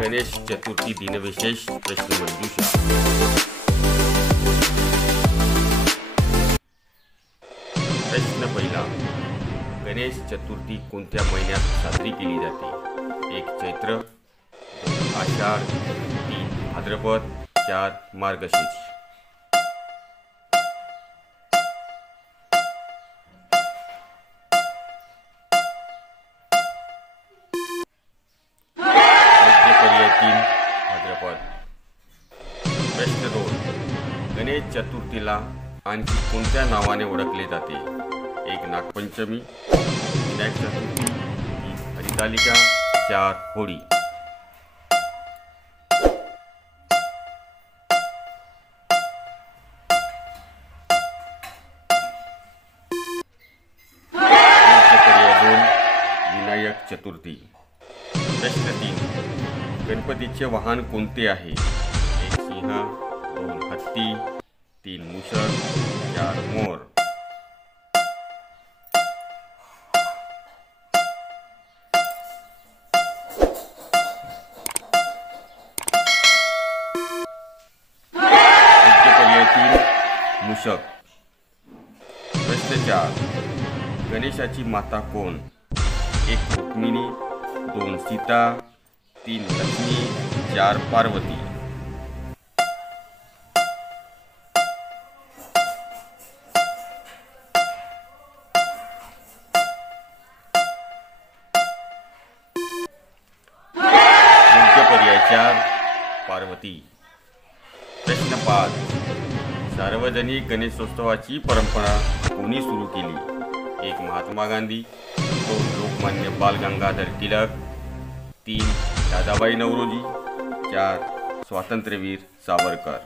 गणेश चतुर्थी दिनविशेष प्रश्नमंजुषा। प्रश्न पहिला, गणेश चतुर्थी कोणत्या महिन्यात साजरी केली जाते? 1 चैत्र, 2 आषाढ, 3 भाद्रपद, 4 मार्गशीर्ष। पर्याय 3 भाद्रपद। प्रश्न 2, गणेश चतुर्थीला आणखी कोणत्या नावाने ओळखले जाते? 1 नागपंचमी, विनायक चतुर्थी, 3 हरितालिका, 4 होळी। पर्याय 2 विनायक चतुर्थी। प्रश्न 3, गणपतीचे वाहन कोणते आहे? 1 सिंह, 2 हत्ती, 3 मूषक, 4 मोर। पर्याय 3 मूषक। प्रश्न 4, गणेशाची माता कोण? 1 रुक्मिणी, 2 सीता, 3 लक्ष्मी, 4 पार्वती। पर्याय 4 पार्वती। प्रश्न 5, सार्वजनिक गणेशोत्सवाची परंपरा कोणी सुरू केली? 1 महात्मा गांधी, 2 लोकमान्य बाल गंगाधर टिळक, 3 दादाबाई नौरोजी, 4 स्वातंत्र्यवीर सावरकर।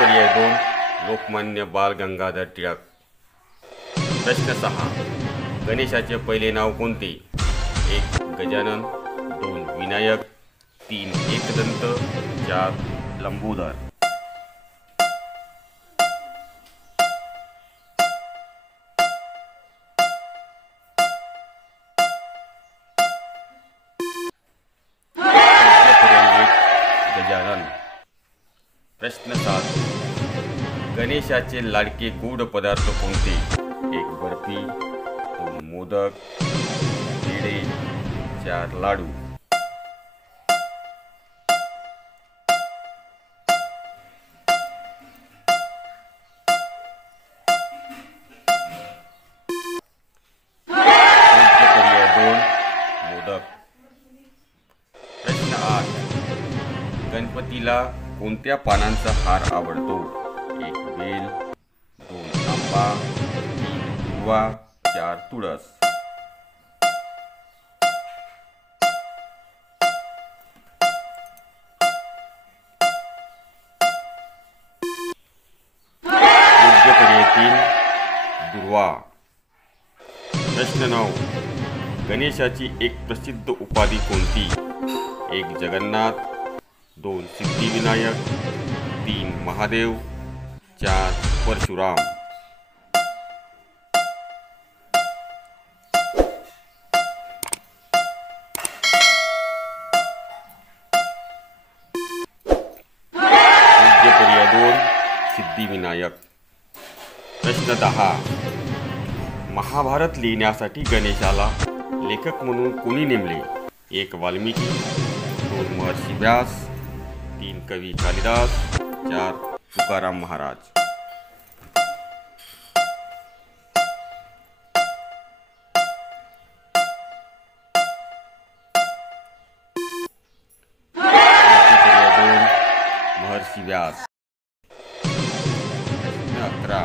पर्याय 2 लोकमान्य बाल गंगाधर टिळक। प्रश्न 6, गणेशाचे पहिले नाव कोणते? 1 गजानन, 2 विनायक, 3 एकदंत, 4 लंबोदर। पर्याय 1 गजानन। प्रश्न 7, गणेशाचे लाडके गोड पदार्थ कोणते? 1 बर्फी, 2 मोदक, 3 पेढे, 4 लाडू। पर्याय 2 मोदक। प्रश्न 8, गणपतीला कोणत्या पानांचा हार आवडतो? 1 बेल, 2 आंबा, 3 दुर्वा, 4 तुळस। पर्याय 3 दुर्वा। प्रश्न 9, गणेशाची एक प्रसिद्ध उपाधी कोणती? 1 जगन्नाथ, 2 सिद्धिविनायक, 3 महादेव, 4 परशुराम। पर्याय 2 सिद्धिविनायक। प्रश्न 10, महाभारत लिहिण्यासाठी गणेशाला लेखक म्हणून कोणी नेमले? 1 वाल्मिकी, 2 महर्षी व्यास, 3 कवी कालिदास, 4 तुकाराम महाराज। पर्याय 2 महर्षी व्यास। प्रश्न 11,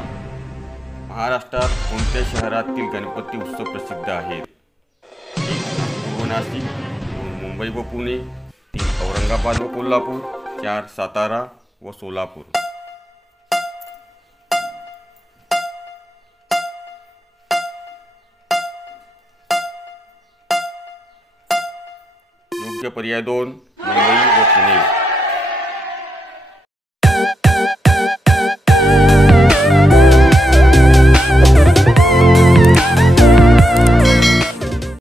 महाराष्ट्रात कोणत्या शहरातील गणपती उत्सव प्रसिद्ध आहेत? 1 नागपूर व नाशिक, 2 मुंबई व पुणे, 3 औरंगाबाद व कोल्हापूर, 4 सातारा व सोलापूर। योग्य पर्याय 2 मुंबई व पुणे।